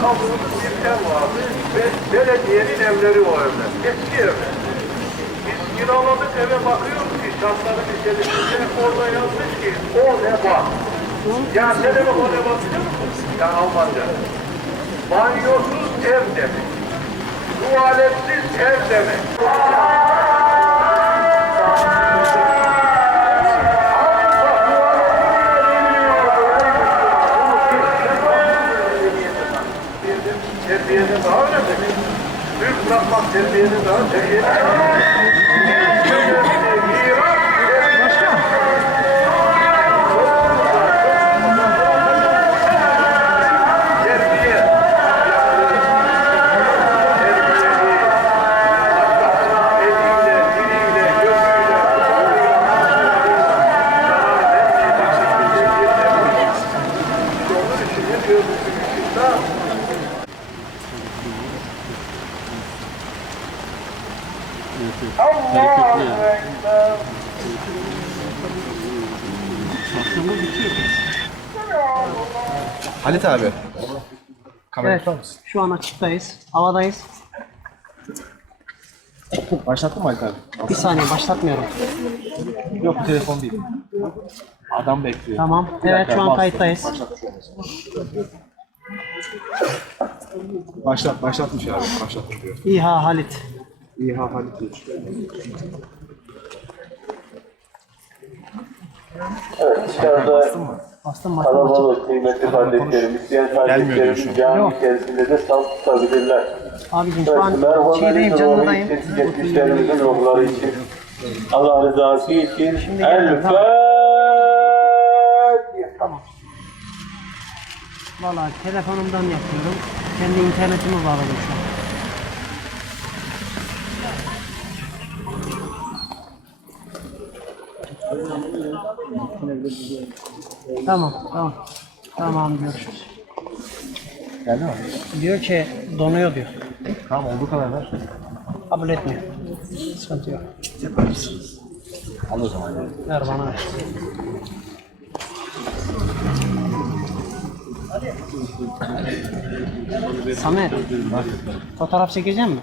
kaldığımız bir ev vardı ve belediyenin evleri o evler. Eski evler. Biz kiraladık eve bakıyoruz ki şartların içerisinde orada yazmış ki o ne var? Ya ne demek o ne var biliyor musun? Yani Almanca. Banyosuz ev demek. Tuvaletsiz ev demek. Büyük bırakmak terbiyeden daha. Terbiye. Halit abi. Evet, şu an açıktayız. Havadayız. Başlattın mı Halit abi? Bir saniye başlatmıyorum. Yok bu telefon değil. Adam bekliyor. Tamam. Evet şu an kayıttayız. Başlat, başlatmış abi. Başlatmış diyor. İHA Halit. İHA Halit. Dışarıda Bastım bastım açık. kalabalık kıymetli kardeşlerim, isteyen Gelmiyor kardeşlerim diyor şu an. cami içerisinde de sal tutabilirler. Abicim şu Evet, an şeydeyim canlıdayım. için, geçmişlerimizin ruhları için, Allah rızası için, Şimdi El. Tamam. Valla telefonumdan yapıyorum. Kendi internetimi bağladım şu an. Tamam, tamam. Tamam görüşürüz. Geldi mi? Diyor ki donuyor diyor. Tamam olduğu kadar ver. Kabul etmiyor. Sıkıntı yok. Al o zaman. Ver bana ver. Samet, fotoğraf çekeceğim mi?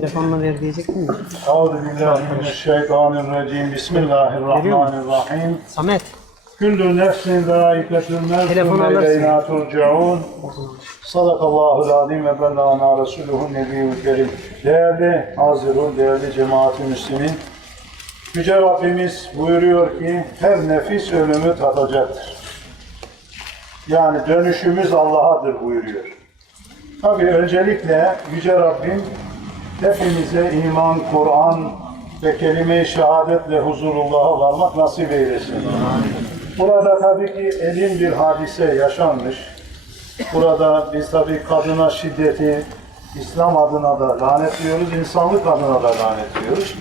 Telefonunu ver diyecektin mi? Euzubillahimineşşeytanirracim. Bismillahirrahmanirrahim. Samet, Küllü nefsin zâiketül mevt Telefonu ve ileyna turcaun. Sadakallahul azim ve bellâna Resuluhu nebiyyül kerim. Değerli hazirun, değerli cemaat-i müslimin. Yüce Rabbimiz buyuruyor ki her nefis ölümü tadacaktır. Yani dönüşümüz Allah'adır buyuruyor. Tabii öncelikle Yüce Rabbim hepimize iman, Kur'an ve kelime-i şehadetle huzurullah'a varmak nasip eylesin. Burada tabii ki elin bir hadise yaşanmış. Burada biz tabii kadına şiddeti İslam adına da lanetliyoruz, insanlık adına da lanetliyoruz.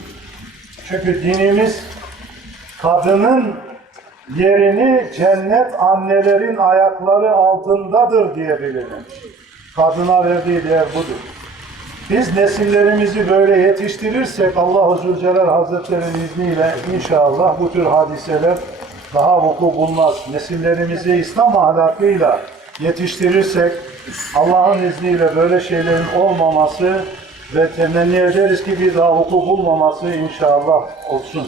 Çünkü dinimiz kadının yerini cennet annelerin ayakları altındadır diye bilinir. Kadına verdiği değer budur. Biz nesillerimizi böyle yetiştirirsek Allah-u Zülcelal Hazretleri'nin izniyle inşallah bu tür hadiseler daha vuku bulmaz. Nesillerimizi İslam ahlakıyla yetiştirirsek Allah'ın izniyle böyle şeylerin olmaması ve temenni ederiz ki bir daha vuku bulmaması inşallah olsun.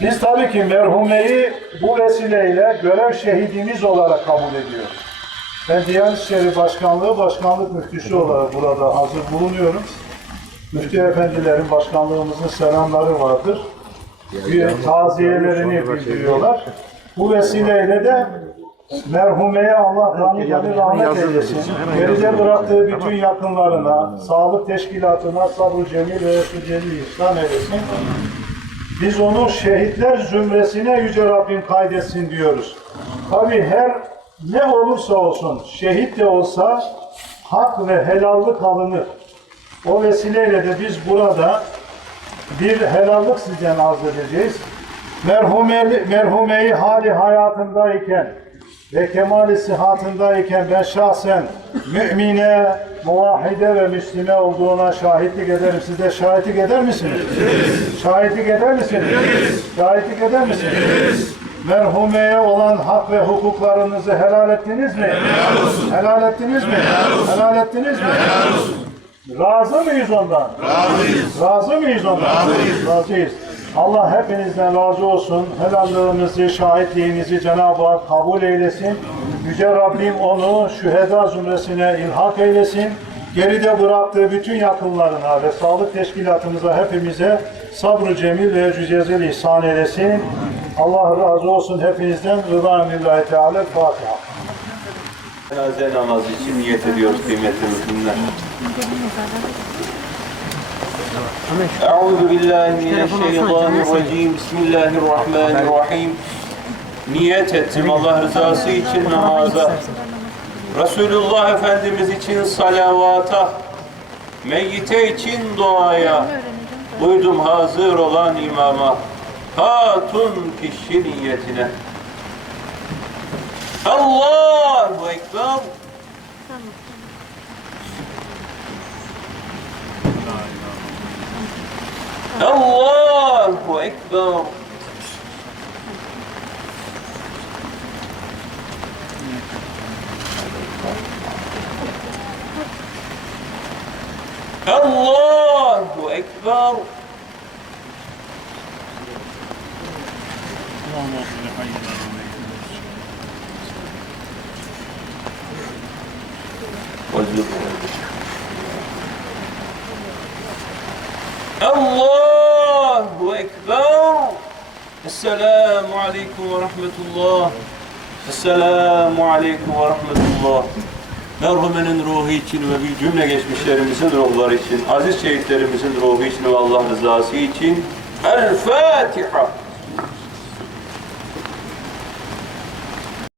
Biz tabii ki merhumeyi bu vesileyle görev şehidimiz olarak kabul ediyoruz. Ben Diyanet İşleri Başkanlığı Başkanlık Müftüsü olarak burada hazır bulunuyorum. Müftü efendilerin başkanlığımızın selamları vardır. Bir taziyelerini bildiriyorlar. Bu vesileyle de merhumeye Allah rahmet rahmet eylesin. Geride bıraktığı bütün yakınlarına, sağlık teşkilatına sabır cemil ve süceli ihsan eylesin. Biz onu şehitler zümresine Yüce Rabbim kaydetsin diyoruz. Tabi her ne olursa olsun, şehit de olsa hak ve helallık alınır. O vesileyle de biz burada bir helallık sizden arz edeceğiz. Merhume, merhumeyi hali hayatındayken ve kemali sıhhatındayken ben şahsen mümine, muvahhide ve müslime olduğuna şahitlik ederim. Siz de şahitlik eder misiniz? Şahitlik eder misiniz? Şahitlik eder misiniz? Merhumeye olan hak ve hukuklarınızı helal ettiniz mi? Helal olsun. Helal ettiniz mi? Helal olsun. Helal ettiniz mi? Helal olsun. Razı mıyız ondan? Razıyız. Razı mıyız ondan? Razıyız. Razıyız. Allah hepinizden razı olsun. Helallığınızı, şahitliğinizi Cenab-ı Hak kabul eylesin. Yüce Rabbim onu şüheda zümresine ilhak eylesin. Geride bıraktığı bütün yakınlarına ve sağlık teşkilatımıza hepimize sabrı cemil ve cücezel ihsan eylesin. Allah razı olsun hepinizden. Rıza-ı Teala Fatiha. Cenaze namazı için niyet ediyoruz kıymetli müminler. Euzu billahi mineşşeytanirracim. Bismillahirrahmanirrahim. Niyet ettim Allah rızası için namaza. Resulullah Efendimiz için salavata. Meyyite için duaya. Uydum hazır olan imama. Hatun kişi niyetine. Allahu Ekber. Allahu Ekber. Allahu Ekber. Allahu Ekber. Esselamu Aleyküm ve Rahmetullah. Esselamu Aleyküm ve Rahmetullah. Merhumenin ruhu için ve bir cümle geçmişlerimizin ruhları için, aziz şehitlerimizin ruhu için ve Allah rızası için El Fatiha.